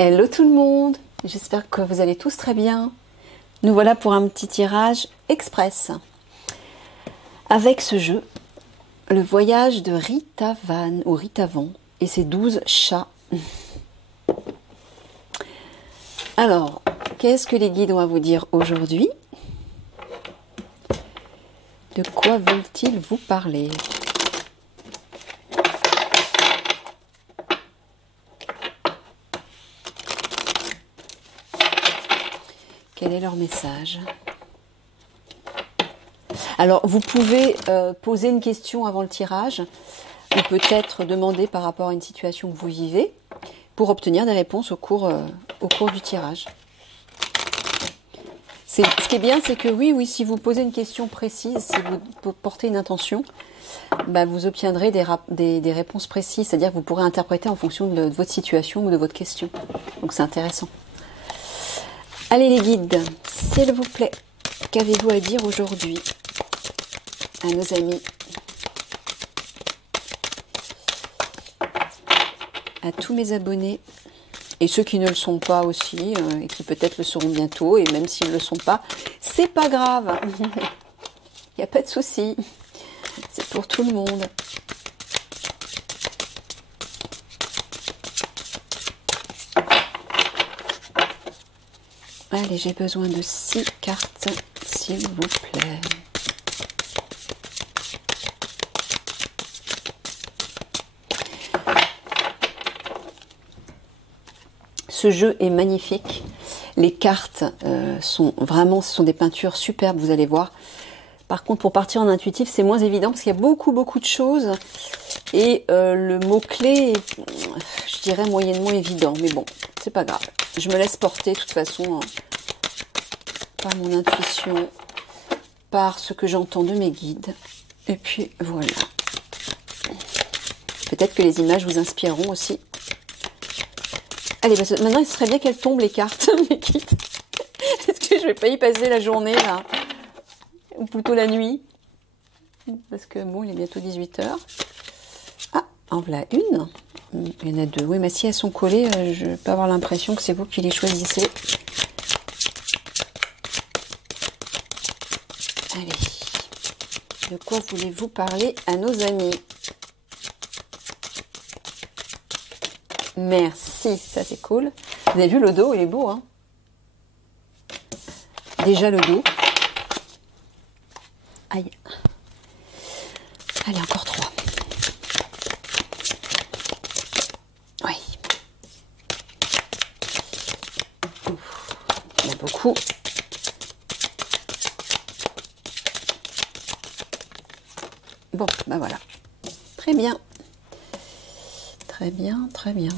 Hello tout le monde, j'espère que vous allez tous très bien. Nous voilà pour un petit tirage express. Avec ce jeu, le voyage de Rita Van ou Rita Van et ses 12 chats. Alors, qu'est-ce que les guides ont à vous dire aujourd'hui? De quoi veulent-ils vous parler? Quel est leur message? Alors, vous pouvez poser une question avant le tirage ou peut-être demander par rapport à une situation que vous vivez pour obtenir des réponses au cours du tirage. Ce qui est bien, c'est que oui, si vous posez une question précise, si vous portez une intention, bah, vous obtiendrez des réponses précises, c'est-à-dire que vous pourrez interpréter en fonction de votre situation ou de votre question. Donc c'est intéressant. Allez les guides, s'il vous plaît, qu'avez-vous à dire aujourd'hui à nos amis, à tous mes abonnés et ceux qui ne le sont pas aussi et qui peut-être le seront bientôt, et même s'ils ne le sont pas, c'est pas grave, il n'y a pas de souci, c'est pour tout le monde. Allez, j'ai besoin de 6 cartes, s'il vous plaît. Ce jeu est magnifique. Les cartes sont vraiment, ce sont des peintures superbes, vous allez voir. Par contre, pour partir en intuitif, c'est moins évident parce qu'il y a beaucoup de choses. Et le mot-clé est, je dirais, moyennement évident. Mais bon, c'est pas grave. Je me laisse porter, de toute façon, par mon intuition, par ce que j'entends de mes guides. Et puis, voilà. Peut-être que les images vous inspireront aussi. Allez, bah, maintenant, il serait bien qu'elles tombent, les cartes, mes guides. Est-ce que je vais pas y passer la journée, là? Ou plutôt la nuit? Parce que, bon, il est bientôt 18 h. Ah, en voilà une. Il y en a deux. Oui, mais si elles sont collées, je peux avoir l'impression que c'est vous qui les choisissez. Allez. De quoi voulez-vous parler à nos amis? Merci, ça c'est cool. Vous avez vu le dos, il est beau, hein? Déjà le dos. Aïe. Allez, encore 3. Oui. Il y en a beaucoup. Bon, ben voilà. Très bien. Très bien, très bien.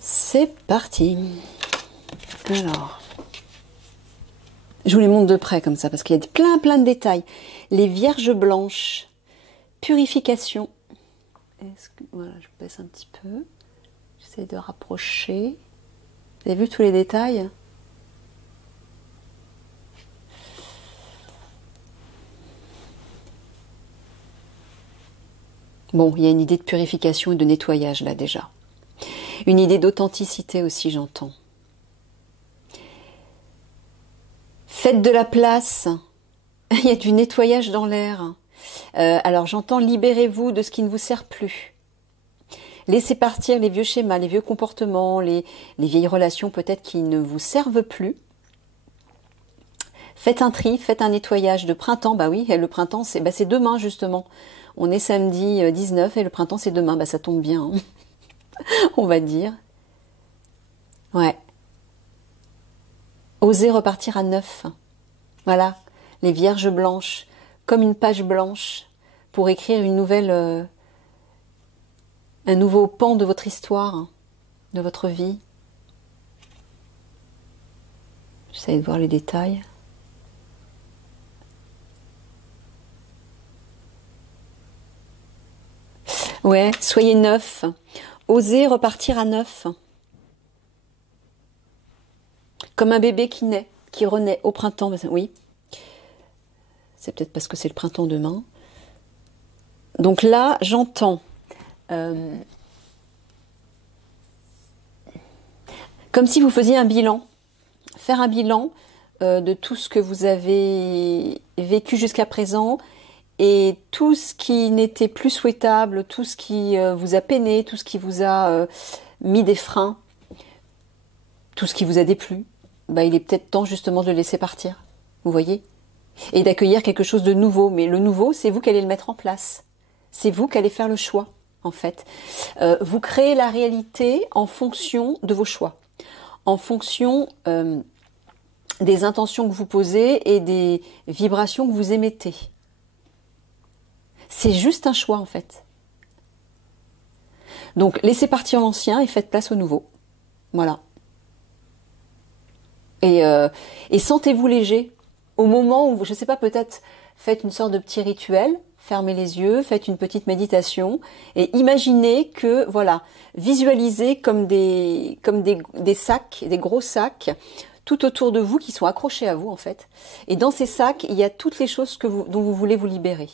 C'est parti. Alors, je vous les montre de près comme ça parce qu'il y a plein de détails. Les vierges blanches, purification. Voilà, je baisse un petit peu. J'essaie de rapprocher. Vous avez vu tous les détails? Bon, il y a une idée de purification et de nettoyage là déjà. Une idée d'authenticité aussi, j'entends. Faites de la place. Il y a du nettoyage dans l'air. Alors j'entends libérez-vous de ce qui ne vous sert plus. Laissez partir les vieux schémas, les vieux comportements, les vieilles relations peut-être qui ne vous servent plus. Faites un tri, faites un nettoyage de printemps. Bah oui, le printemps c'est demain justement. On est samedi 19 et le printemps c'est demain. Bah ça tombe bien, hein. On va dire. Ouais. Osez repartir à neuf. Voilà, les vierges blanches, comme une page blanche, pour écrire une nouvelle, un nouveau pan de votre histoire, de votre vie. J'essaie de voir les détails. Ouais, soyez neuf. Osez repartir à neuf. Comme un bébé qui naît, qui renaît au printemps. Oui. C'est peut-être parce que c'est le printemps demain. Donc là, j'entends Comme si vous faisiez un bilan. Faire un bilan de tout ce que vous avez vécu jusqu'à présent et tout ce qui n'était plus souhaitable, tout ce qui vous a peiné, tout ce qui vous a mis des freins, tout ce qui vous a déplu, bah, il est peut-être temps justement de le laisser partir. Vous voyez? Et d'accueillir quelque chose de nouveau. Mais le nouveau, c'est vous qui allez le mettre en place. C'est vous qui allez faire le choix, en fait. Vous créez la réalité en fonction de vos choix. En fonction des intentions que vous posez et des vibrations que vous émettez. C'est juste un choix, en fait. Donc, laissez partir l'ancien et faites place au nouveau. Voilà. Et sentez-vous léger. Au moment où, je ne sais pas, peut-être faites une sorte de petit rituel, fermez les yeux, faites une petite méditation et imaginez que, voilà, visualisez comme des sacs, des gros sacs, tout autour de vous qui sont accrochés à vous en fait. Et dans ces sacs, il y a toutes les choses dont vous voulez vous libérer.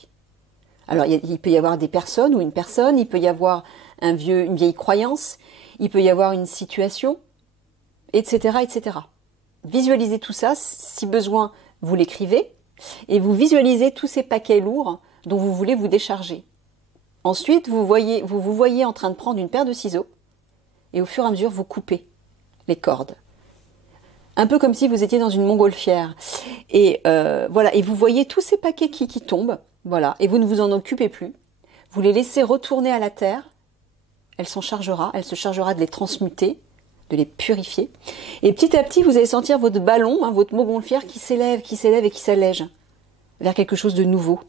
Alors, il peut y avoir des personnes ou une personne, il peut y avoir une vieille croyance, il peut y avoir une situation, etc., etc. Visualisez tout ça, si besoin, vous l'écrivez et vous visualisez tous ces paquets lourds dont vous voulez vous décharger. Ensuite, vous vous voyez en train de prendre une paire de ciseaux et au fur et à mesure, vous coupez les cordes. Un peu comme si vous étiez dans une montgolfière. Et voilà, et vous voyez tous ces paquets qui tombent, voilà, et vous ne vous en occupez plus. Vous les laissez retourner à la terre, elle se chargera de les transmuter, de les purifier. Et petit à petit, vous allez sentir votre ballon, hein, votre montgolfière qui s'élève et qui s'allège vers quelque chose de nouveau.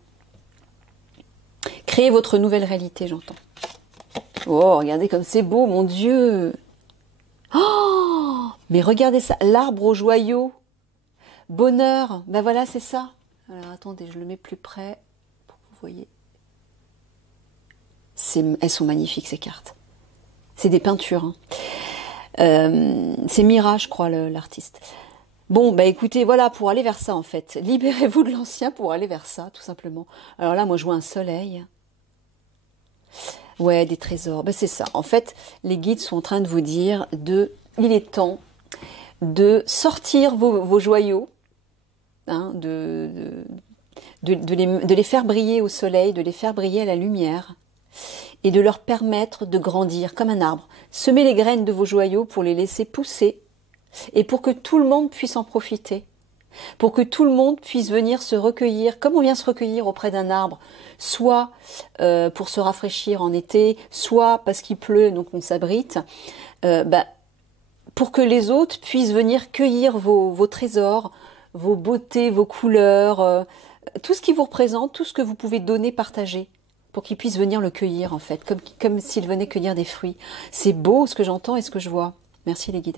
Créez votre nouvelle réalité, j'entends. Oh, regardez comme c'est beau, mon Dieu! Oh, mais regardez ça, l'arbre aux joyaux. Bonheur, ben voilà, c'est ça. Alors attendez, je le mets plus près pour que vous voyez. Elles sont magnifiques, ces cartes. C'est des peintures, hein. C'est Mira, je crois, l'artiste. Bon, bah écoutez, voilà, pour aller vers ça, en fait. Libérez-vous de l'ancien pour aller vers ça, tout simplement. Alors là, moi, je vois un soleil. Ouais, des trésors. Ben, c'est ça. En fait, les guides sont en train de vous dire il est temps de sortir vos joyaux, hein, de les faire briller au soleil, de les faire briller à la lumière, et de leur permettre de grandir comme un arbre. Semez les graines de vos joyaux pour les laisser pousser et pour que tout le monde puisse en profiter. Pour que tout le monde puisse venir se recueillir, comme on vient se recueillir auprès d'un arbre, soit pour se rafraîchir en été, soit parce qu'il pleut, donc on s'abrite, pour que les autres puissent venir cueillir vos trésors, vos beautés, vos couleurs, tout ce qui vous représente, tout ce que vous pouvez donner, partager, pour qu'ils puissent venir le cueillir en fait, comme s'ils venaient cueillir des fruits. C'est beau ce que j'entends et ce que je vois. Merci les guides.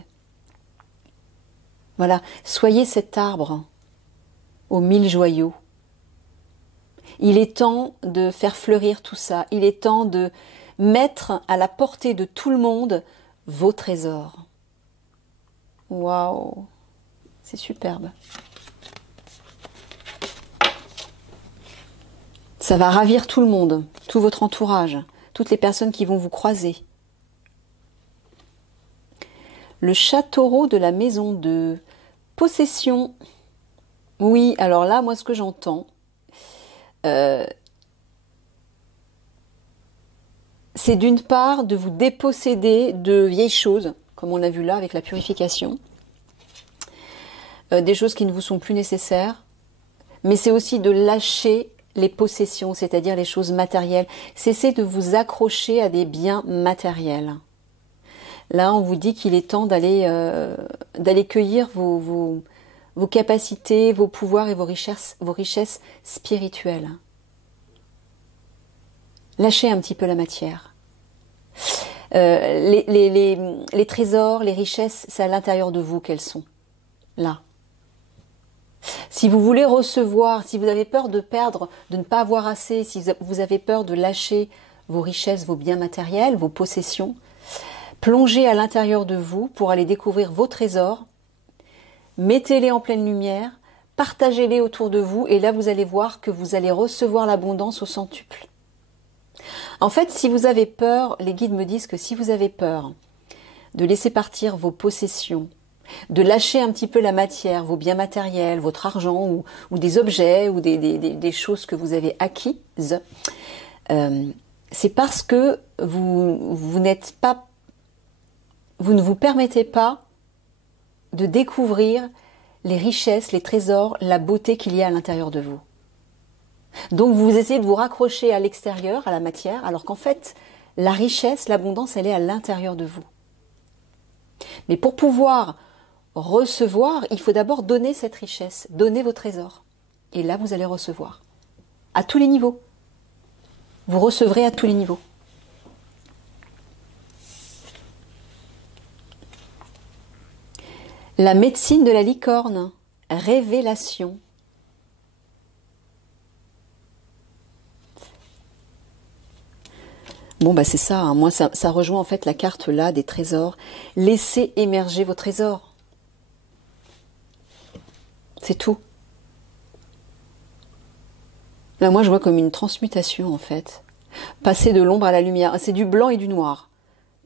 Voilà, soyez cet arbre aux 1000 joyaux. Il est temps de faire fleurir tout ça. Il est temps de mettre à la portée de tout le monde vos trésors. Waouh, c'est superbe. Ça va ravir tout le monde, tout votre entourage, toutes les personnes qui vont vous croiser. Le chat taureau de la maison 2. Possession. Oui, alors là, moi, ce que j'entends, c'est d'une part de vous déposséder de vieilles choses, comme on l'a vu là avec la purification, des choses qui ne vous sont plus nécessaires, mais c'est aussi de lâcher les possessions, c'est-à-dire les choses matérielles. Cessez de vous accrocher à des biens matériels. Là, on vous dit qu'il est temps d'aller cueillir vos capacités, vos pouvoirs et vos richesses spirituelles. Lâchez un petit peu la matière. Les trésors, les richesses, c'est à l'intérieur de vous qu'elles sont. Là. Si vous voulez recevoir, si vous avez peur de perdre, de ne pas avoir assez, si vous avez peur de lâcher vos richesses, vos biens matériels, vos possessions, plongez à l'intérieur de vous pour aller découvrir vos trésors, mettez-les en pleine lumière, partagez-les autour de vous et là vous allez voir que vous allez recevoir l'abondance au centuple. En fait, si vous avez peur, les guides me disent que si vous avez peur de laisser partir vos possessions, de lâcher un petit peu la matière, vos biens matériels, votre argent ou des objets ou des choses que vous avez acquises, c'est parce que vous n'êtes pas, vous ne vous permettez pas de découvrir les richesses, les trésors, la beauté qu'il y a à l'intérieur de vous. Donc vous essayez de vous raccrocher à l'extérieur, à la matière, alors qu'en fait, la richesse, l'abondance, elle est à l'intérieur de vous. Mais pour pouvoir recevoir, il faut d'abord donner cette richesse, donner vos trésors. Et là, vous allez recevoir. À tous les niveaux. Vous recevrez à tous les niveaux. La médecine de la licorne, révélation. Bon, bah c'est ça, hein. Moi ça rejoint en fait la carte là des trésors. Laissez émerger vos trésors. C'est tout. Là, moi je vois comme une transmutation en fait. Passer de l'ombre à la lumière. C'est du blanc et du noir.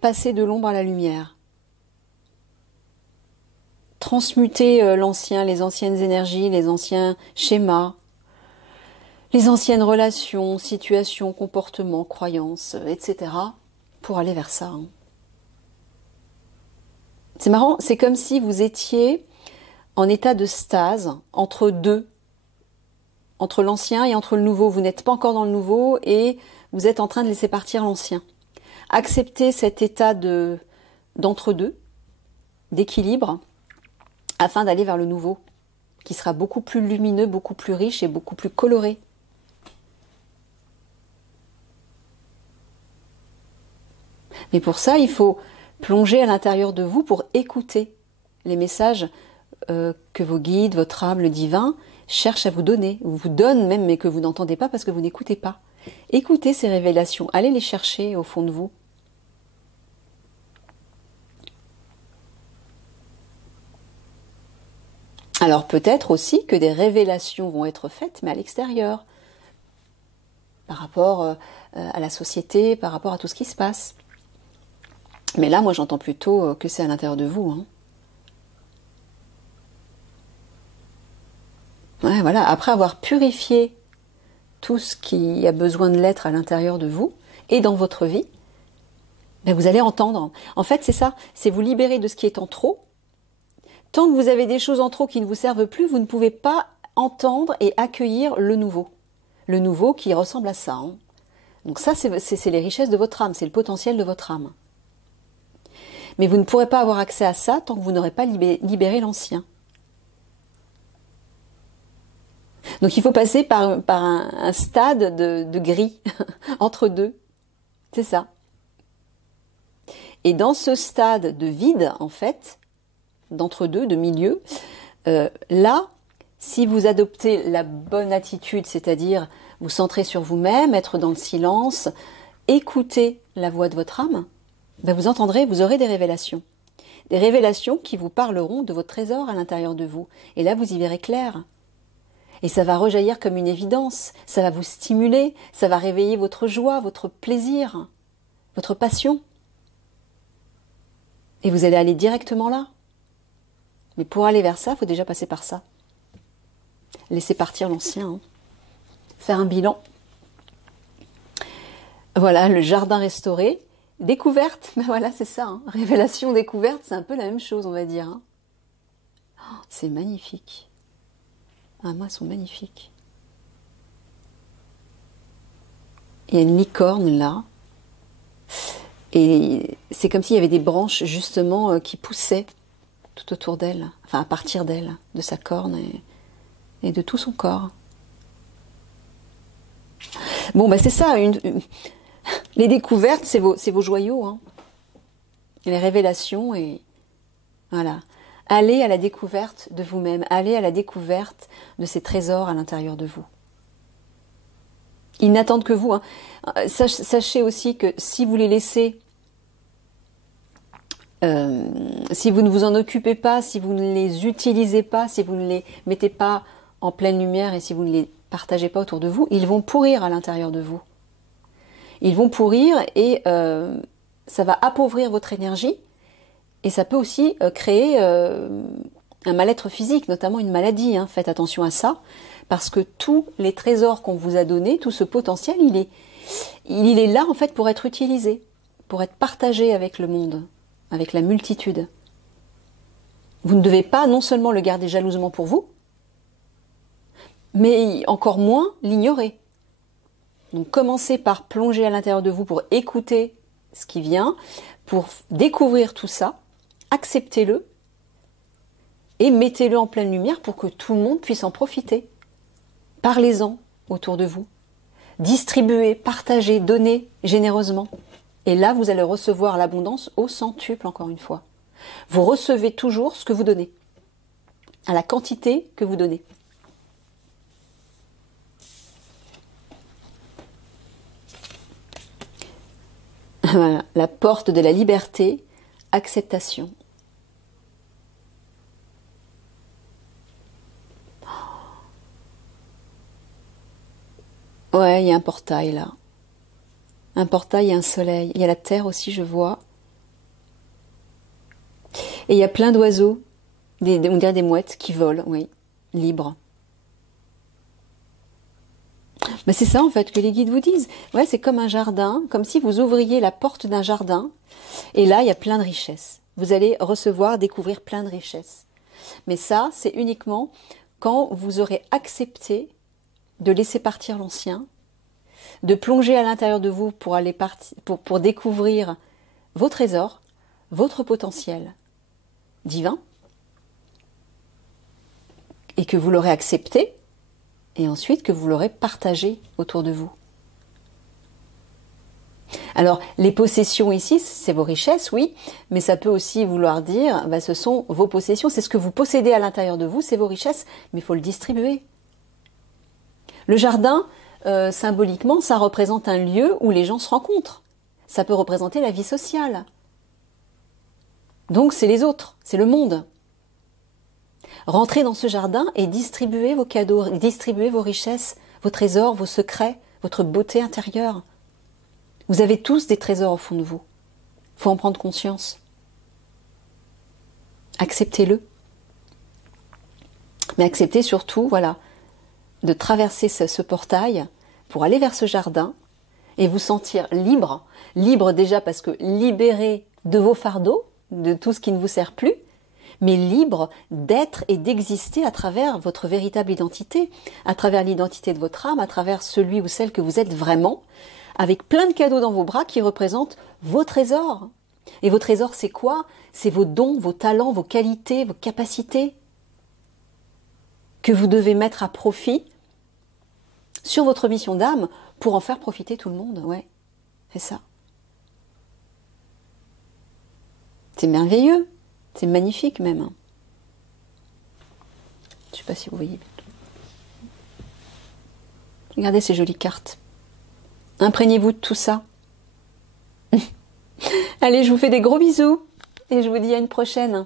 Passer de l'ombre à la lumière. Transmuter l'ancien, les anciennes énergies, les anciens schémas, les anciennes relations, situations, comportements, croyances, etc. pour aller vers ça. Hein. C'est marrant, c'est comme si vous étiez en état de stase entre deux, entre l'ancien et entre le nouveau. Vous n'êtes pas encore dans le nouveau et vous êtes en train de laisser partir l'ancien. Acceptez cet état d'entre-deux, d'équilibre, afin d'aller vers le nouveau, qui sera beaucoup plus lumineux, beaucoup plus riche et beaucoup plus coloré. Mais pour ça, il faut plonger à l'intérieur de vous pour écouter les messages que vos guides, votre âme, le divin, cherchent à vous donner, ou vous donnent même, mais que vous n'entendez pas parce que vous n'écoutez pas. Écoutez ces révélations, allez les chercher au fond de vous. Alors peut-être aussi que des révélations vont être faites, mais à l'extérieur, par rapport à la société, par rapport à tout ce qui se passe. Mais là, moi, j'entends plutôt que c'est à l'intérieur de vous. Hein. Ouais, voilà. Après avoir purifié tout ce qui a besoin de l'être à l'intérieur de vous et dans votre vie, ben vous allez entendre. En fait, c'est ça. C'est vous libérer de ce qui est en trop. Tant que vous avez des choses en trop qui ne vous servent plus, vous ne pouvez pas entendre et accueillir le nouveau. Le nouveau qui ressemble à ça. Hein. Donc ça, c'est les richesses de votre âme. C'est le potentiel de votre âme. Mais vous ne pourrez pas avoir accès à ça tant que vous n'aurez pas libéré l'ancien. Donc il faut passer par un stade de gris, entre deux. C'est ça. Et dans ce stade de vide, en fait, d'entre-deux, de milieu, là, si vous adoptez la bonne attitude, c'est-à-dire vous centrer sur vous-même, être dans le silence, écouter la voix de votre âme, ben vous entendrez, vous aurez des révélations. Des révélations qui vous parleront de votre trésor à l'intérieur de vous. Et là, vous y verrez clair. Et ça va rejaillir comme une évidence. Ça va vous stimuler, ça va réveiller votre joie, votre plaisir, votre passion. Et vous allez aller directement là. Mais pour aller vers ça, il faut déjà passer par ça. Laisser partir l'ancien. Hein. Faire un bilan. Voilà, le jardin restauré. Découverte, ben voilà, c'est ça. Hein. Révélation, découverte, c'est un peu la même chose, on va dire. Hein. Oh, c'est magnifique. Ah, moi, elles sont magnifiques. Il y a une licorne là. Et c'est comme s'il y avait des branches, justement, qui poussaient tout autour d'elle. Enfin, à partir d'elle, de sa corne et de tout son corps. Bon, ben c'est ça, les découvertes, c'est vos joyaux, hein. Les révélations, et voilà. Allez à la découverte de vous-même, allez à la découverte de ces trésors à l'intérieur de vous. Ils n'attendent que vous. Hein. Sachez aussi que si vous les laissez, si vous ne vous en occupez pas, si vous ne les utilisez pas, si vous ne les mettez pas en pleine lumière et si vous ne les partagez pas autour de vous, ils vont pourrir à l'intérieur de vous. Ils vont pourrir et ça va appauvrir votre énergie et ça peut aussi créer un mal-être physique, notamment une maladie. Hein. Faites attention à ça parce que tous les trésors qu'on vous a donnés, tout ce potentiel, il est là en fait pour être utilisé, pour être partagé avec le monde, avec la multitude. Vous ne devez pas non seulement le garder jalousement pour vous, mais encore moins l'ignorer. Donc commencez par plonger à l'intérieur de vous pour écouter ce qui vient, pour découvrir tout ça, acceptez-le et mettez-le en pleine lumière pour que tout le monde puisse en profiter. Parlez-en autour de vous. Distribuez, partagez, donnez généreusement. Et là, vous allez recevoir l'abondance au centuple, encore une fois. Vous recevez toujours ce que vous donnez, à la quantité que vous donnez. Voilà, la porte de la liberté, acceptation. Ouais, il y a un portail là. Un portail et un soleil. Il y a la terre aussi, je vois. Et il y a plein d'oiseaux, on dirait des mouettes qui volent, oui, libres. Mais c'est ça en fait que les guides vous disent. Ouais, c'est comme un jardin, comme si vous ouvriez la porte d'un jardin. Et là, il y a plein de richesses. Vous allez recevoir, découvrir plein de richesses. Mais ça, c'est uniquement quand vous aurez accepté de laisser partir l'ancien, de plonger à l'intérieur de vous pour aller pour découvrir vos trésors, votre potentiel divin, et que vous l'aurez accepté, et ensuite que vous l'aurez partagé autour de vous. Alors, les possessions ici, c'est vos richesses, oui, mais ça peut aussi vouloir dire, ce sont vos possessions, c'est ce que vous possédez à l'intérieur de vous, c'est vos richesses, mais il faut le distribuer. Le jardin, symboliquement, ça représente un lieu où les gens se rencontrent. Ça peut représenter la vie sociale. Donc c'est les autres, c'est le monde. Rentrez dans ce jardin et distribuez vos cadeaux, distribuez vos richesses, vos trésors, vos secrets, votre beauté intérieure. Vous avez tous des trésors au fond de vous. Il faut en prendre conscience. Acceptez-le. Mais acceptez surtout, voilà, de traverser ce portail pour aller vers ce jardin et vous sentir libre. Libre déjà parce que libéré de vos fardeaux, de tout ce qui ne vous sert plus, mais libre d'être et d'exister à travers votre véritable identité, à travers l'identité de votre âme, à travers celui ou celle que vous êtes vraiment, avec plein de cadeaux dans vos bras qui représentent vos trésors. Et vos trésors, c'est quoi? C'est vos dons, vos talents, vos qualités, vos capacités que vous devez mettre à profit sur votre mission d'âme pour en faire profiter tout le monde. Ouais, c'est ça. C'est merveilleux, c'est magnifique même. Je ne sais pas si vous voyez. Regardez ces jolies cartes. Imprégnez-vous de tout ça. Allez, je vous fais des gros bisous et je vous dis à une prochaine.